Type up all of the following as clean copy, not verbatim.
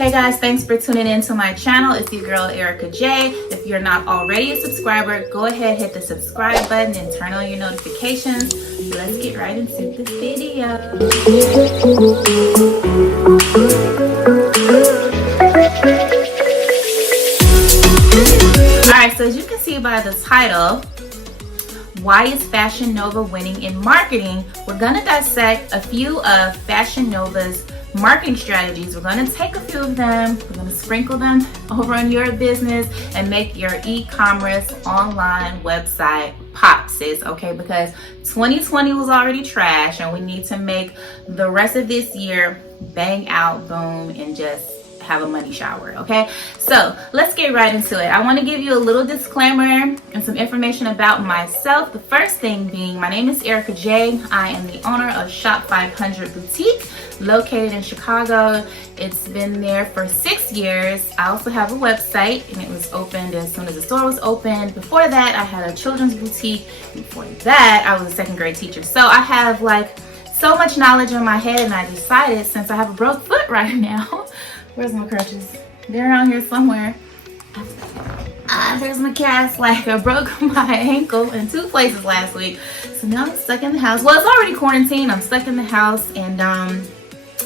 Hey guys, thanks for tuning in to my channel. It's your girl Erica J. If you're not already a subscriber, go ahead, hit the subscribe button and turn on your notifications. Let's get right into this video. Alright, so as you can see by the title, why is Fashion Nova winning in marketing? We're going to dissect a few of Fashion Nova's marketing strategies. We're going to take a few of them, we're going to sprinkle them over on your business and make your e-commerce online website pop, sis, okay? Because 2020 was already trash and we need to make the rest of this year bang out, boom, and just have a money shower, okay? So let's get right into it. I want to give you a little disclaimer and some information about myself. The first thing being, my name is Erica J. I am the owner of Shop 500 Boutique, located in Chicago. It's been there for 6 years. I also have a website and it was opened as soon as the store was opened. Before that, I had a children's boutique. Before that, I was a second grade teacher. So I have like so much knowledge in my head, and I decided, since I have a broke foot right now, where's my crutches? They're around here somewhere. There's my cast. Like, I broke my ankle in 2 places last week. So now I'm stuck in the house. Well, it's already quarantine. I'm stuck in the house, and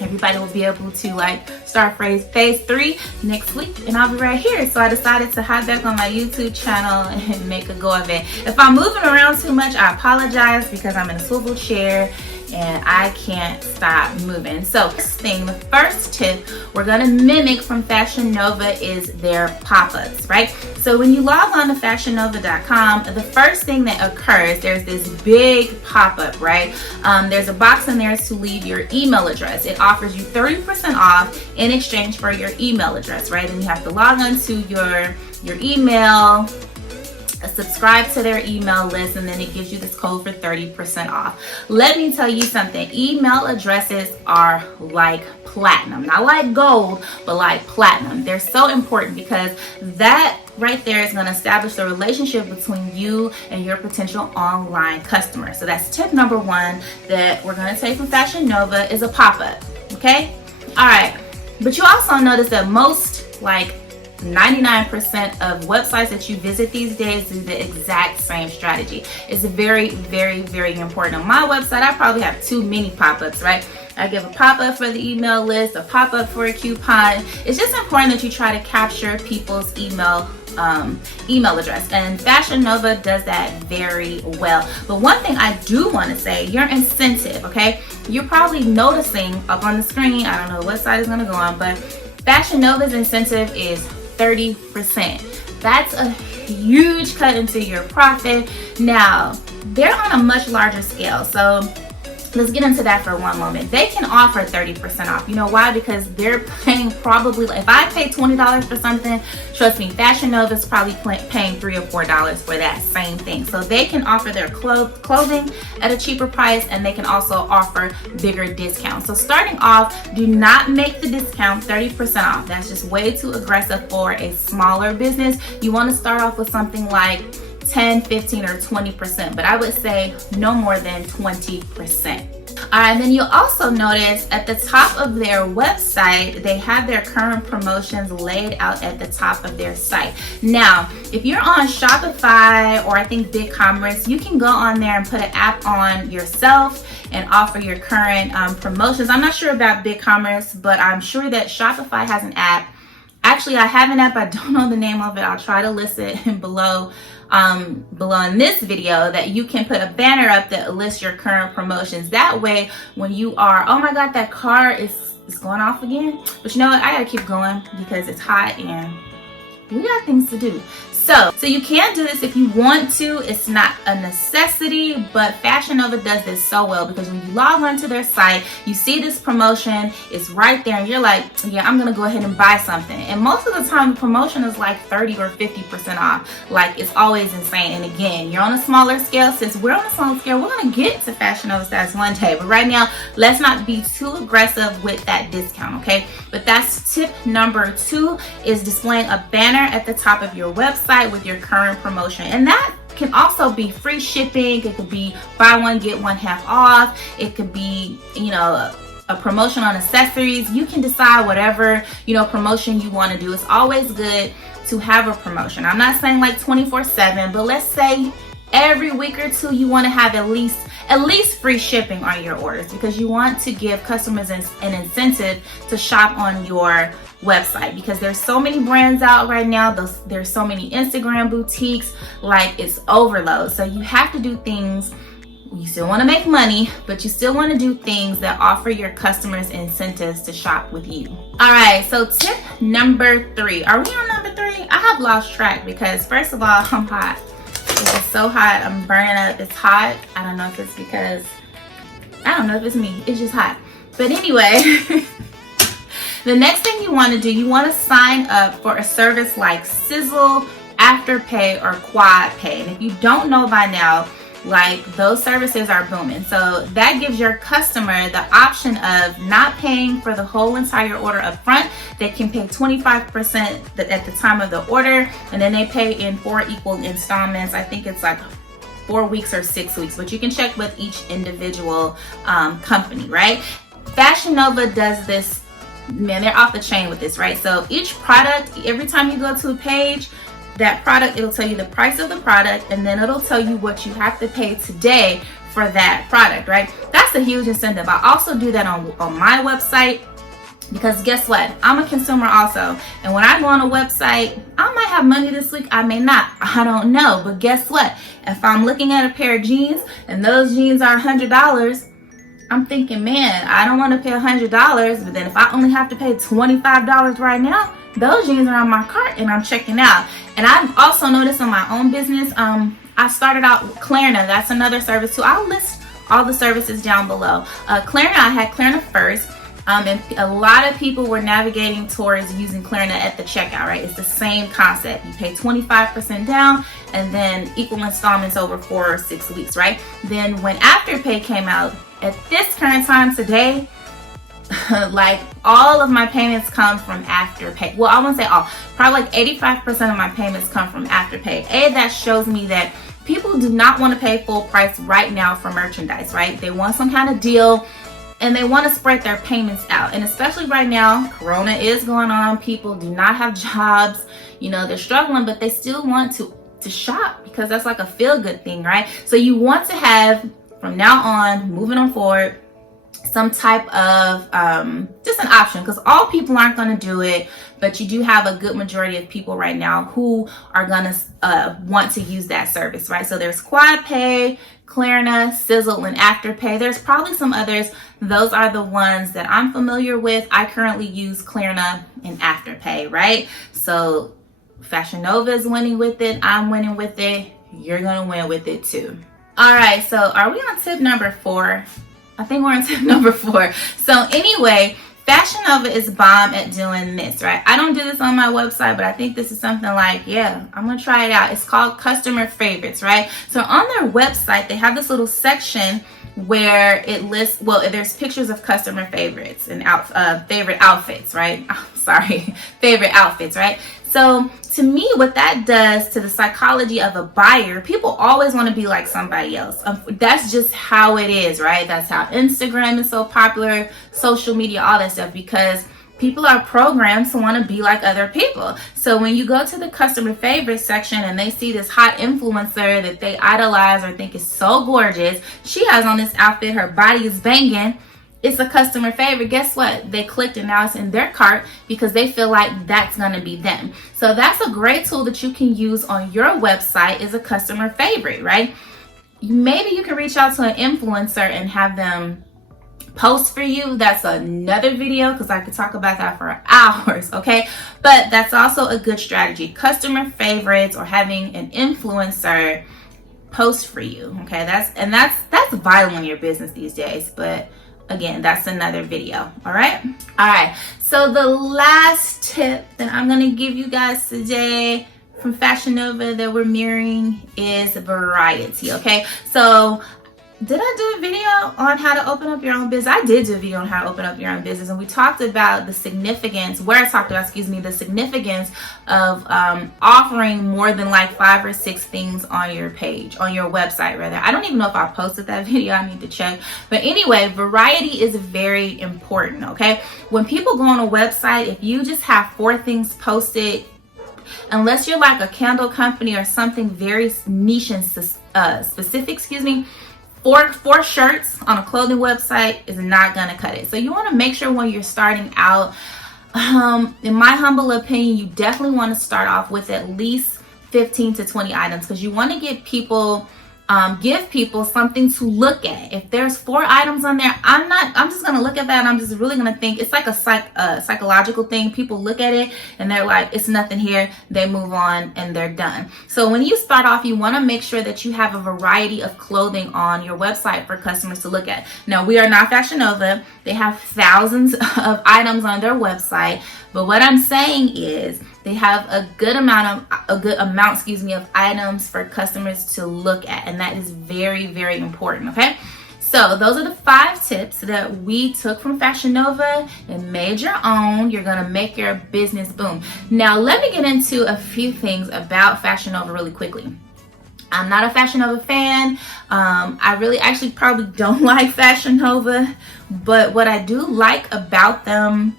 everybody will be able to like start phase 3 next week, and I'll be right here. So I decided to hop back on my YouTube channel and make a go of it. If I'm moving around too much, I apologize, because I'm in a swivel chair and I can't stop moving. So first thing, the first tip we're gonna mimic from Fashion Nova is their pop-ups, right? So when you log on to fashionnova.com, the first thing that occurs, there's this big pop-up, right? There's a box in there to leave your email address. It offers you 30% off in exchange for your email address, right? And you have to log on to your email, subscribe to their email list, and then it gives you this code for 30% off. Let me tell you something, email addresses are like platinum, not like gold, but like platinum. They're so important, because that right there is going to establish the relationship between you and your potential online customer. So that's tip number 1 that we're going to take from Fashion Nova, is a pop-up, okay? All right, but you also notice that most, like 99% of websites that you visit these days do the exact same strategy. It's very, very, very important. On my website, I probably have 2 mini pop-ups, right? I give a pop-up for the email list, a pop-up for a coupon. It's just important that you try to capture people's email address, and Fashion Nova does that very well. But one thing I do want to say, your incentive, okay? You're probably noticing up on the screen, I don't know what side is going to go on, but Fashion Nova's incentive is 30%. That's a huge cut into your profit. Now, they're on a much larger scale, so let's get into that for one moment. They can offer 30% off. You know why? Because they're paying probably, if I pay $20 for something, trust me, Fashion Nova is probably paying $3 or $4 for that same thing. So they can offer their clothing at a cheaper price, and they can also offer bigger discounts. So starting off, do not make the discount 30% off. That's just way too aggressive for a smaller business. You want to start off with something like 10, 15, or 20%, but I would say no more than 20%. All right, then you'll also notice at the top of their website, they have their current promotions laid out at the top of their site. Now, if you're on Shopify or I think BigCommerce, you can go on there and put an app on yourself and offer your current promotions. I'm not sure about BigCommerce, but I'm sure that Shopify has an app. Actually, I have an app. I don't know the name of it. I'll try to list it below in this video, that you can put a banner up that lists your current promotions. That way, when you are, oh my God, that car is going off again. But you know what? I gotta keep going because it's hot and we got things to do. So you can do this if you want to. It's not a necessity, but Fashion Nova does this so well, because when you log onto their site, you see this promotion, it's right there, and you're like, yeah, I'm gonna go ahead and buy something. And most of the time, the promotion is like 30 or 50% off. Like, it's always insane. And again, you're on a smaller scale. Since we're on a smaller scale, we're gonna get to Fashion Nova status one day. But right now, let's not be too aggressive with that discount, okay? But that's tip number 2, is displaying a banner at the top of your website with your current promotion. And that can also be free shipping. It could be buy one get one half off. It could be, you know, a promotion on accessories. You can decide whatever, promotion you want to do. It's always good to have a promotion. I'm not saying like 24/7, but let's say every week or two you want to have at least free shipping on your orders, because you want to give customers an incentive to shop on your website, because there's so many brands out right now. There's so many Instagram boutiques, like it's overload. So you have to do things. You still want to make money, but you still want to do things that offer your customers incentives to shop with you. All right, so tip number 3. Are we on number 3? I have lost track because first of all, I'm hot. It's so hot. I'm burning up. It's hot. I don't know if it's because, I don't know if it's me. It's just hot. But anyway, the next thing you want to do, you want to sign up for a service like Sizzle, Afterpay, or QuadPay. And if you don't know by now, like those services are booming. So that gives your customer the option of not paying for the whole entire order up front. They can pay 25% at the time of the order, and then they pay in 4 equal installments. I think it's like 4 weeks or 6 weeks, but you can check with each individual company, right? Fashion Nova does this. Man, they're off the chain with this, right? So each product, every time you go to a page, that product, it'll tell you the price of the product, and then it'll tell you what you have to pay today for that product, right? That's a huge incentive. I also do that on my website, because guess what? I'm a consumer also. And when I go on a website, I might have money this week, I may not. I don't know. But guess what? If I'm looking at a pair of jeans and those jeans are $100, I'm thinking, man, I don't want to pay $100, but then if I only have to pay $25 right now, those jeans are on my cart and I'm checking out. And I've also noticed on my own business, I started out with Klarna. That's another service too. I'll list all the services down below. Klarna, I had Klarna first. And a lot of people were navigating towards using Klarna at the checkout, right? It's the same concept. You pay 25% down and then equal installments over 4 or 6 weeks, right? Then when Afterpay came out, at this current time today, like all of my payments come from Afterpay. Well, I won't say all, probably like 85% of my payments come from Afterpay. That shows me that people do not want to pay full price right now for merchandise, right? They want some kind of deal and they want to spread their payments out. And especially right now, Corona is going on. People do not have jobs, they're struggling, but they still want to shop because that's like a feel-good thing, right? So you want to have, from now on, moving on forward, some type of just an option, because all people aren't going to do it, but you do have a good majority of people right now who are going to want to use that service, right? So there's QuadPay, Klarna, Sizzle, and Afterpay. There's probably some others. Those are the ones that I'm familiar with. I currently use Klarna and Afterpay, right? So Fashion Nova is winning with it. I'm winning with it. You're going to win with it too. All right, so are we on tip number 4? I think we're on tip number 4. So anyway, Fashion Nova is bomb at doing this, right? I don't do this on my website, but I think this is something like, yeah, I'm going to try it out. It's called Customer Favorites, right? So on their website, they have this little section where it lists, well, there's pictures of customer favorites and favorite outfits, right? Favorite outfits, right? So to me, what that does to the psychology of a buyer, people always want to be like somebody else. That's just how it is, right? That's how Instagram is so popular, social media, all that stuff, because people are programmed to want to be like other people. So when you go to the customer favorite section and they see this hot influencer that they idolize or think is so gorgeous, she has on this outfit, her body is banging, it's a customer favorite. Guess what? They clicked and now it's in their cart because they feel like that's going to be them. So that's a great tool that you can use on your website, is a customer favorite, right? Maybe you can reach out to an influencer and have them post for you. That's another video because I could talk about that for hours, okay? But that's also a good strategy. Customer favorites or having an influencer post for you, okay? That's vital in your business these days, but again, that's another video. All right. So the last tip that I'm going to give you guys today from Fashion Nova that we're mirroring is variety. Okay. So did I do a video on how to open up your own business? I did do a video on how to open up your own business, and we talked about the significance, the significance of offering more than like 5 or 6 things on your page, on your website rather. I don't even know if I posted that video, I need to check. But anyway, variety is very important, okay? When people go on a website, if you just have 4 things posted, unless you're like a candle company or something very niche and specific, four shirts on a clothing website is not gonna cut it. So you want to make sure when you're starting out, in my humble opinion, you definitely want to start off with at least 15 to 20 items, because you want to get people, give people something to look at. If there's 4 items on there, I'm just gonna look at that and I'm just really gonna think it's like a psychological thing. People look at it and they're like, it's nothing here, they move on and they're done. So when you start off, you want to make sure that you have a variety of clothing on your website for customers to look at. Now, we are not Fashion Nova. They have thousands of items on their website, but what I'm saying is they have a good amount of items for customers to look at, and that is very, very important. Okay, so those are the 5 tips that we took from Fashion Nova and made your own. You're gonna make your business boom. Now let me get into a few things about Fashion Nova really quickly. I'm not a Fashion Nova fan. I really actually probably don't like Fashion Nova, but what I do like about them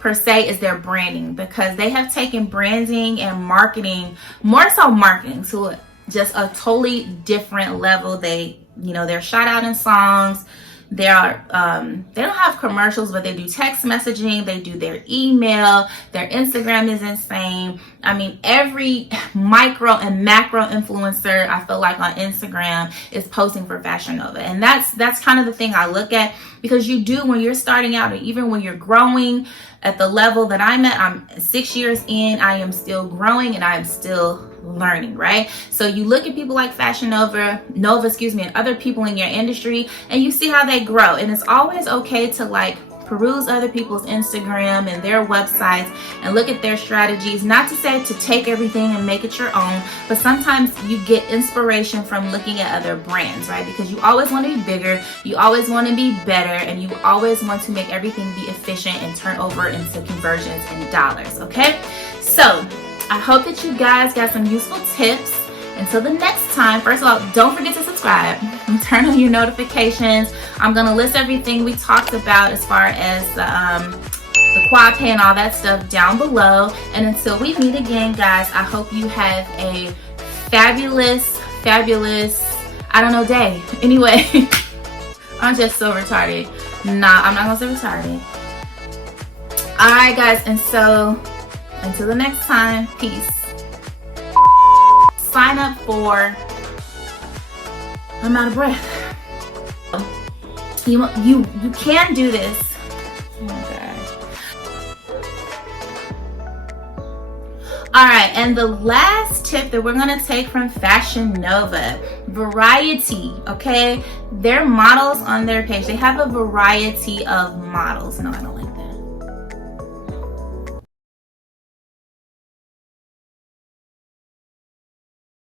per se is their branding, because they have taken branding and marketing, more so marketing, to just a totally different level. They're shot out in songs. They don't have commercials, but they do text messaging, they do their email, their Instagram is insane. I mean, every micro and macro influencer, I feel like, on Instagram is posting for Fashion Nova. And that's kind of the thing I look at, because you do, when you're starting out, and even when you're growing at the level that I'm at, I'm 6 years in, I am still growing and I am still learning, right? So you look at people like Fashion Nova, and other people in your industry, and you see how they grow. And it's always okay to like peruse other people's Instagram and their websites and look at their strategies. Not to say to take everything and make it your own, but sometimes you get inspiration from looking at other brands, right? Because you always want to be bigger, you always want to be better, and you always want to make everything be efficient and turn over into conversions and dollars, okay? So I hope that you guys got some useful tips. Until the next time, first of all, don't forget to subscribe and turn on your notifications. I'm going to list everything we talked about as far as the quad pay and all that stuff down below. And until we meet again, guys, I hope you have a fabulous, day. Anyway, I'm just so retarded. Nah, I'm not going to say retarded. All right, guys, and so until the next time, peace. Sign up for, I'm out of breath. You can do this. Oh my God. All right, and the last tip that we're gonna take from Fashion Nova, variety, okay? Their models on their page, they have a variety of models. No, I don't like